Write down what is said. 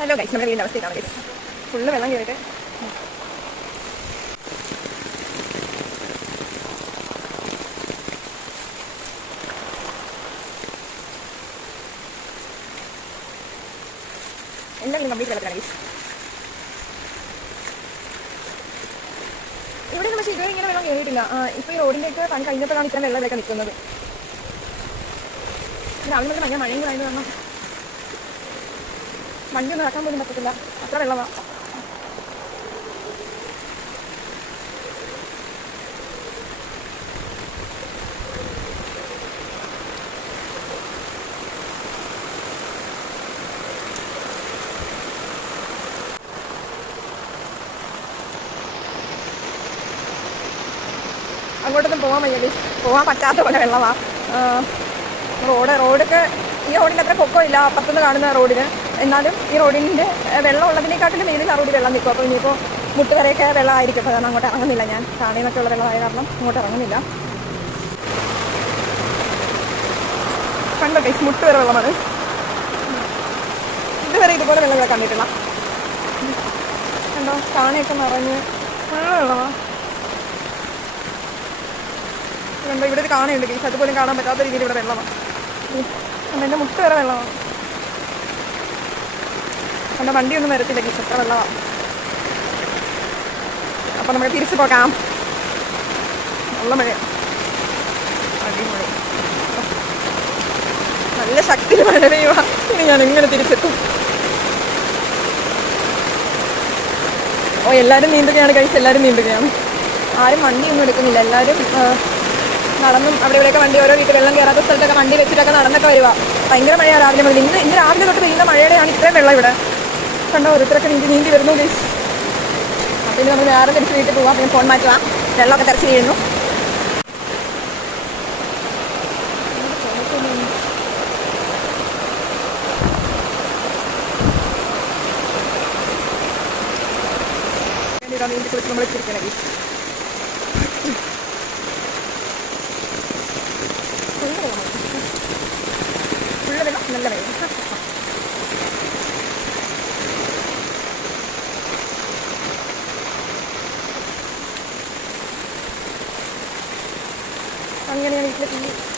Hello guys, നമ്മുടെ വീടിൻ്റെ അവസ്ഥയാണ് ഗൈസ്. ഫുള്ള് വെള്ളം കയറിയിട്ട് എന്തെങ്കിലും കംപ്ലീറ്റ് വെള്ളത്തിലാണ് ഗൈസ്. ഇവിടെ പക്ഷേ ഇതുവരെ ഇങ്ങനെ വെള്ളം കയറിയിട്ടില്ല. ഇപ്പോൾ ഈ റോഡിൻ്റെയൊക്കെ പണി കഴിഞ്ഞപ്പോഴാണ് ഇത്രയും വെള്ളം ഇതൊക്കെ നിൽക്കുന്നത്. രാവിലെ മുതൽ ഭയങ്കര മഴയും കൂടെ ആയത് കാരണം വണ്ടി ഒന്നും നടക്കാൻ പോലും പറ്റത്തില്ല, അത്ര വെള്ളമാണ്. അങ്ങോട്ടൊന്നും പോകാൻ വയ്യ ഗൈസ്, പോകാൻ പറ്റാത്ത പോലെ വെള്ളമാണ്. റോഡൊക്കെ ഈ റോഡിൻ്റെ അത്ര പൊക്കമില്ല അപ്പുറത്തുനിന്ന് കാണുന്ന റോഡിന്. എന്നാലും ഈ റോഡിൻ്റെ വെള്ളം ഉള്ളതിനെക്കാട്ടിലും മേലിൽ ആ റോഡിൽ വെള്ളം നിൽക്കും. അപ്പോൾ ഇനിയിപ്പോൾ മുട്ട് വരെയൊക്കെ വെള്ളമായിരിക്കും. അപ്പോൾ അങ്ങോട്ട് ഇറങ്ങുന്നില്ല, ഞാൻ താണേന്നൊക്കെ ഉള്ള വെള്ളമായ കാരണം അങ്ങോട്ട് ഇറങ്ങുന്നില്ല. കണ്ടോ ഗൈസ്, മുട്ട് വരെ വെള്ളമാണ്. ഇതുവരെ ഇതുപോലെ വെള്ളം കണ്ടിട്ടില്ല. കണ്ടോ, താണയൊക്കെ നിറഞ്ഞ് ഫുള്ള് വെള്ളമാണ്. കണ്ടോ, ഇവിടെ ഒരു കാണയുണ്ട് ഗൈസ്, അതുപോലും കാണാൻ പറ്റാത്ത രീതിയിൽ ഇവിടെ വെള്ളമാണ്. എൻ്റെ മുട്ട് വരെ വെള്ളമാണ്. എൻ്റെ വണ്ടിയൊന്നും വരത്തില്ല ഗൈസ്, എത്ര വെള്ളമാണ്. അപ്പോൾ നമുക്ക് തിരിച്ചു പോകാം. നല്ല മഴ, അടിപൊളി, നല്ല ശക്തിയിൽ മഴ പെയ്യുക. ഇനി ഞാൻ എങ്ങനെ തിരിച്ചെത്തും? എല്ലാവരും നീന്തുകയാണ് ഗൈസ്, എല്ലാവരും നീന്തുകയാണ്. ആരും വണ്ടിയൊന്നും എടുക്കുന്നില്ല, എല്ലാവരും നടന്നും അവിടെ ഇവിടെയൊക്കെ വണ്ടി ഓരോ വീട്ടിൽ വെള്ളം കയറാത്ത സ്ഥലത്തൊക്കെ വണ്ടി വെച്ചിട്ടൊക്കെ നടന്നൊക്കെ വരുക. ഭയങ്കര മഴയാണ് രാവിലെ മുതൽ. ഇന്ന് രാവിലെ തൊട്ട് പെയ്യുന്ന മഴയുടെയാണ് ഇത്രയും വെള്ളം ഇവിടെ. കണ്ടോ, ഓരോരുത്തരൊക്കെ നീന്തി വരുന്നു ഗൈസ്. അപ്പോൾ ഇനി നമ്മൾ വേറെ തിരിച്ച് വീട്ടിൽ പോകാം. പിന്നെ ഫോൺ മാറ്റുക, വെള്ളമൊക്കെ തെരച്ച് വീഴുന്നു. നീന്തി കുളിച്ച് നമ്മൾ തിരിക്കണം ഗൈസ്. ഫുള്ള് വെള്ളം, നല്ല വെള്ളം. അങ്ങനെയാണ് വീട്ടിലെത്തി.